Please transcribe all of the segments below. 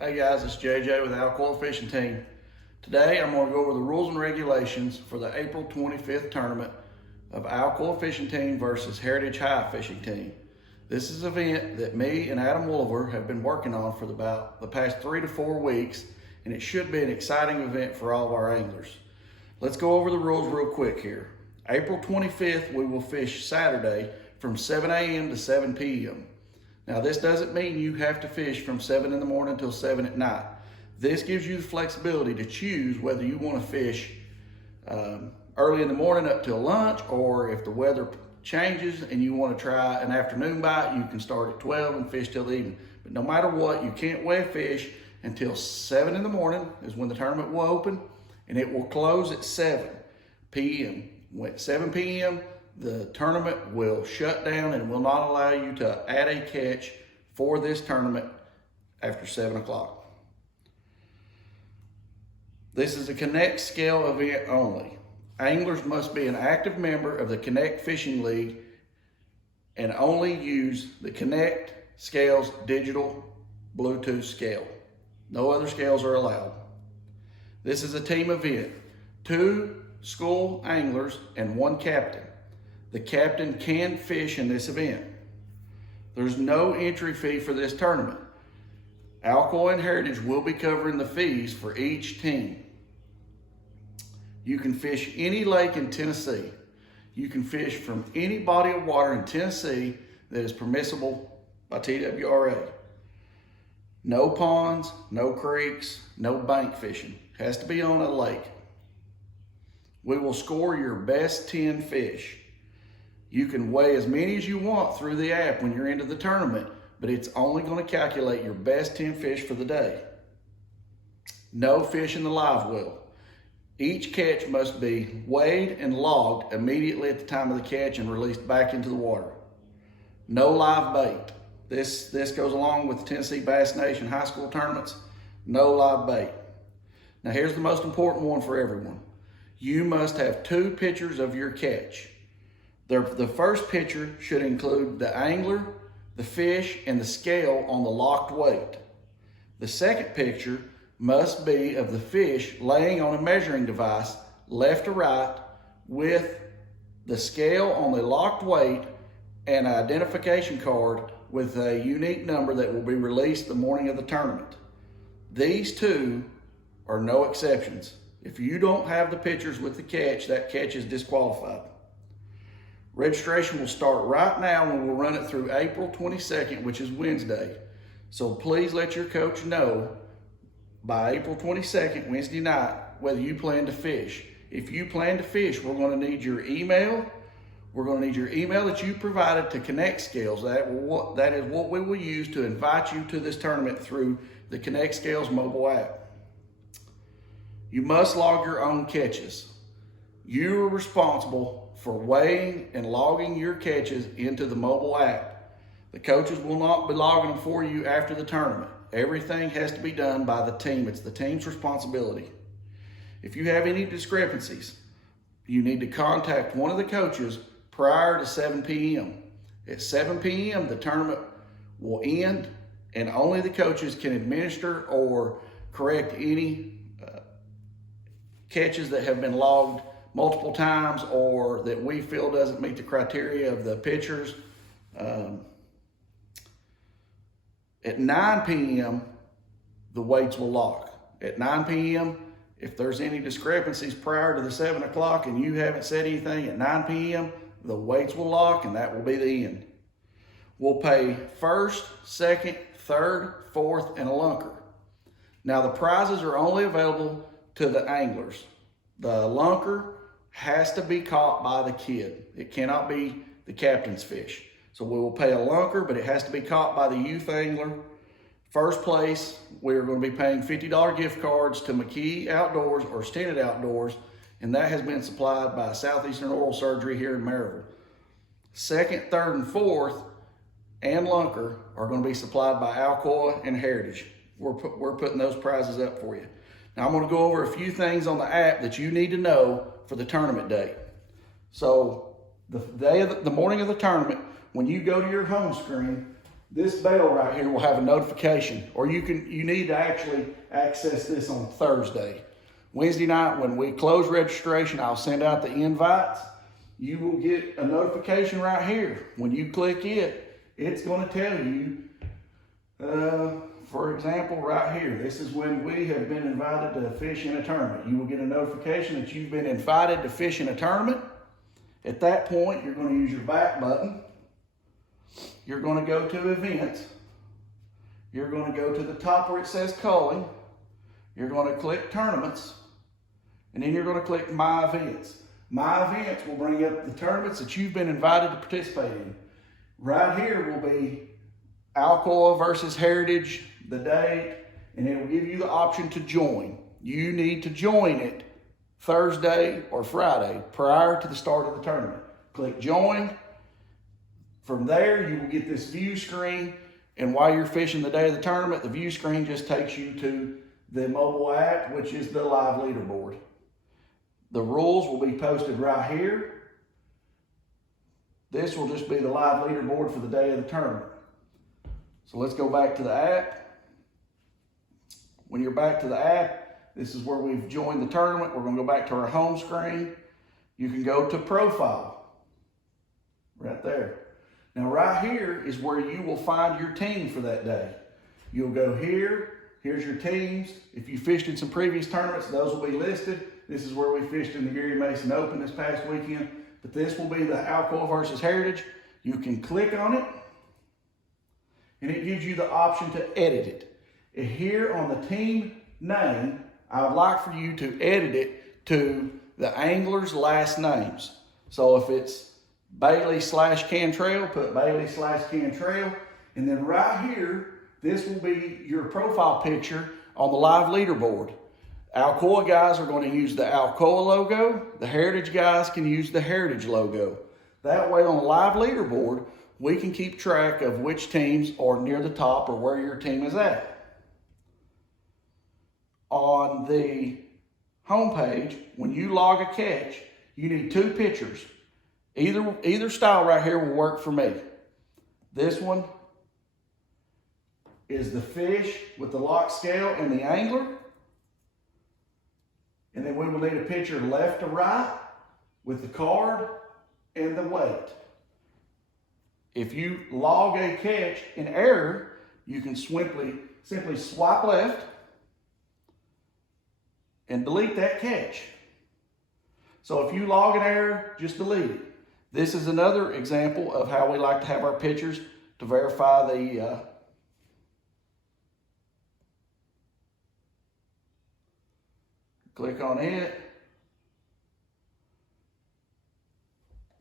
Hey guys, it's JJ with Alcoa Fishing Team. Today I'm going to go over the rules and regulations for the April 25th tournament of Alcoa Fishing Team versus Heritage Fishing Team. This is an event that me and Adam Wolver have been working on for about the past 3 to 4 weeks, and it should be an exciting event for all of our anglers. Let's go over the rules real quick here. April 25th we will fish Saturday from 7 a.m. to 7 p.m. Now this doesn't mean you have to fish from 7 in the morning until 7 at night. This gives you the flexibility to choose whether you want to fish early in the morning up till lunch, or if the weather changes and you want to try an afternoon bite, you can start at 12 and fish till the evening. But no matter what, you can't weigh a fish until 7 in the morning is when the tournament will open, and it will close at 7 p.m. At 7 p.m. the tournament will shut down and will not allow you to add a catch for this tournament after 7 o'clock. This is a ConnectScale event only. Anglers must be an active member of the Connect Fishing League and only use the ConnectScale's digital Bluetooth scale. No other scales are allowed. This is a team event. 2 school anglers and 1 captain. The captain can fish in this event. There's no entry fee for this tournament. Alcoa and Heritage will be covering the fees for each team. You can fish any lake in Tennessee. You can fish from any body of water in Tennessee that is permissible by TWRA. No ponds, no creeks, no bank fishing. It has to be on a lake. We will score your best 10 fish. You can weigh as many as you want through the app when you're into the tournament, but it's only going to calculate your best 10 fish for the day. No fish in the live well. Each catch must be weighed and logged immediately at the time of the catch and released back into the water. No live bait. This goes along with the Tennessee Bass Nation high school tournaments. No live bait. Now here's the most important one for everyone. You must have 2 pictures of your catch. The first picture should include the angler, the fish, and the scale on the locked weight. The second picture must be of the fish laying on a measuring device, left to right, with the scale on the locked weight and an identification card with a unique number that will be released the morning of the tournament. These 2 are no exceptions. If you don't have the pictures with the catch, that catch is disqualified. Registration will start right now, and we'll run it through April 22nd, which is Wednesday. So please let your coach know by April 22nd, Wednesday night, whether you plan to fish. If you plan to fish, we're going to need your email. We're going to need your email that you provided to ConnectScales. That is what we will use to invite you to this tournament through the ConnectScales mobile app. You must log your own catches. You are responsible for weighing and logging your catches into the mobile app. The coaches will not be logging them for you after the tournament. Everything has to be done by the team. It's the team's responsibility. If you have any discrepancies, you need to contact one of the coaches prior to 7 p.m. At 7 p.m., the tournament will end, and only the coaches can administer or correct any catches that have been logged multiple times or that we feel doesn't meet the criteria of the pictures. At 9 p.m., the weights will lock. At 9 p.m., if there's any discrepancies prior to the 7 o'clock and you haven't said anything, at 9 p.m., the weights will lock, and that will be the end. We'll pay first, second, third, fourth, and a lunker. Now, the prizes are only available to the anglers. The lunker has to be caught by the kid. It cannot be the captain's fish. So we will pay a lunker, but it has to be caught by the youth angler. First place, we're going to be paying $50 gift cards to McKee Outdoors or Stinted Outdoors, and that has been supplied by Southeastern Oral Surgery here in Maryville. Second, third, and fourth, and lunker are going to be supplied by Alcoa and Heritage. We're putting those prizes up for you. Now I'm going to go over a few things on the app that you need to know for the tournament day. So the morning of the tournament, when you go to your home screen, this bell right here will have a notification, or you need to actually access this on Thursday. Wednesday night, when we close registration, I'll send out the invites. You will get a notification right here. When you click it, it's going to tell you, for example, right here, this is when we have been invited to fish in a tournament. You will get a notification that you've been invited to fish in a tournament. At that point, you're going to use your back button. You're going to go to events. You're going to go to the top where it says calling. You're going to click tournaments. And then you're going to click my events. My events will bring up the tournaments that you've been invited to participate in. Right here will be Alcoa versus Heritage, the date, and it will give you the option to join. You need to join it Thursday or Friday prior to the start of the tournament. Click join. From there, you will get this view screen, and while you're fishing the day of the tournament, the view screen just takes you to the mobile app, which is the live leaderboard. The rules will be posted right here. This will just be the live leaderboard for the day of the tournament. So let's go back to the app. When you're back to the app, this is where we've joined the tournament. We're going to go back to our home screen. You can go to profile, right there. Now right here is where you will find your team for that day. You'll go here, here's your teams. If you fished in some previous tournaments, those will be listed. This is where we fished in the Gary Mason Open this past weekend. But this will be the Alcoa versus Heritage. You can click on it, and it gives you the option to edit it. And here on the team name, I would like for you to edit it to the angler's last names. So if it's Bailey/Cantrell, put Bailey/Cantrell. And then right here, this will be your profile picture on the live leaderboard. Alcoa guys are going to use the Alcoa logo. The Heritage guys can use the Heritage logo. That way on the live leaderboard, we can keep track of which teams are near the top or where your team is at. On the homepage, when you log a catch, you need two pictures. Either style right here will work for me. This one is the fish with the lock scale and the angler. And then we will need a picture left to right with the card and the weight. If you log a catch in error, you can simply swipe left and delete that catch. So if you log an error, just delete it. This is another example of how we like to have our pictures to verify the click on it,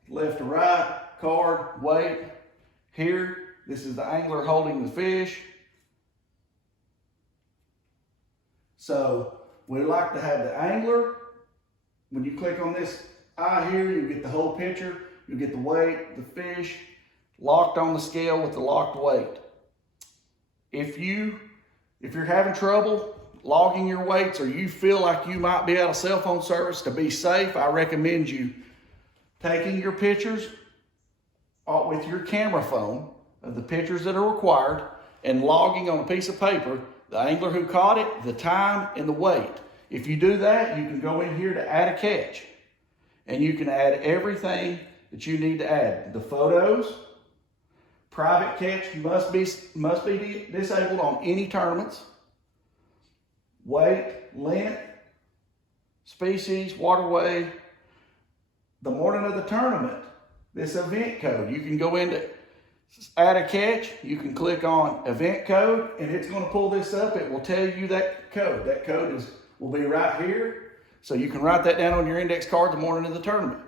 left to right, card, weight. Here, this is the angler holding the fish. So we like to have the angler. When you click on this eye here, you get the whole picture. You get the weight, the fish, locked on the scale with the locked weight. If you're having trouble logging your weights, or you feel like you might be out of cell phone service, to be safe, I recommend you taking your pictures with your camera phone of the pictures that are required and logging on a piece of paper the angler who caught it, the time, and the weight. If you do that, you can go in here to add a catch, and you can add everything that you need to add. The photos, private catch must be disabled on any tournaments. Weight, length, species, waterway. The morning of the tournament, this event code, you can go into add a catch, you can click on event code, and it's going to pull this up. It will tell you that code. That code will be right here. So you can write that down on your index card the morning of the tournament.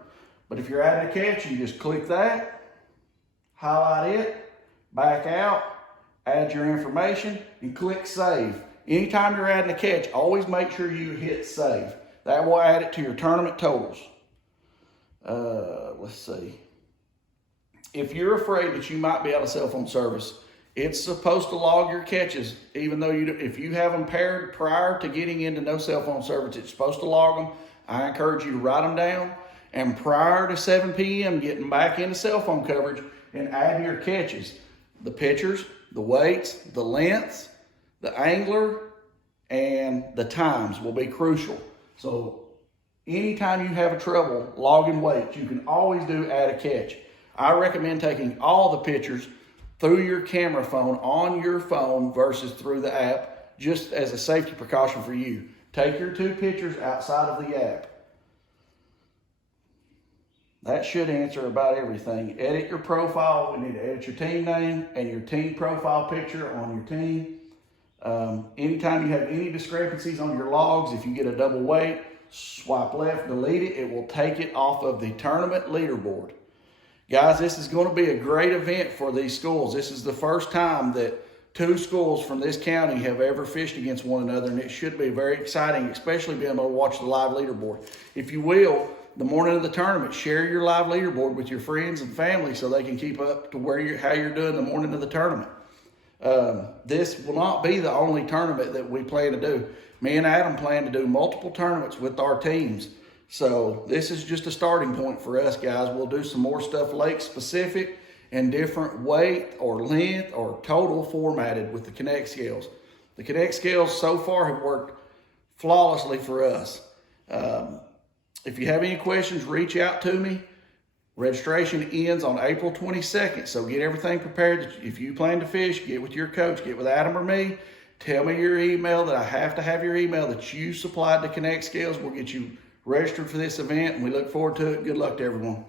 But if you're adding a catch, you just click that, highlight it, back out, add your information, and click save. Anytime you're adding a catch, always make sure you hit save. That will add it to your tournament totals. Let's see. If you're afraid that you might be out of cell phone service, it's supposed to log your catches, even though if you have them paired prior to getting into no cell phone service, it's supposed to log them. I encourage you to write them down, and prior to 7 p.m. getting back into cell phone coverage and adding your catches. the pitchers, the weights, the lengths, the angler, and the times will be crucial. So anytime you have a trouble logging weights, you can always do add a catch. I recommend taking all the pictures through your camera phone on your phone versus through the app, just as a safety precaution for you. Take your 2 pictures outside of the app. That should answer about everything. Edit your profile. We need to edit your team name and your team profile picture on your team. Anytime you have any discrepancies on your logs, if you get a double weight, swipe left, delete it. It will take it off of the tournament leaderboard. Guys, this is going to be a great event for these schools. This is the first time that 2 schools from this county have ever fished against one another, and it should be very exciting, especially being able to watch the live leaderboard. If you will, the morning of the tournament, share your live leaderboard with your friends and family so they can keep up to how you're doing the morning of the tournament. This will not be the only tournament that we plan to do. Me and Adam plan to do multiple tournaments with our teams. So this is just a starting point for us, guys. We'll do some more stuff lake specific and different weight or length or total formatted with the ConnectScales. The ConnectScales so far have worked flawlessly for us. If you have any questions, reach out to me. Registration ends on April 22nd, so get everything prepared. If you plan to fish, get with your coach, get with Adam or me. Tell me your email, that I have to have your email that you supplied to ConnectScales. We'll get you registered for this event, and we look forward to it. Good luck to everyone.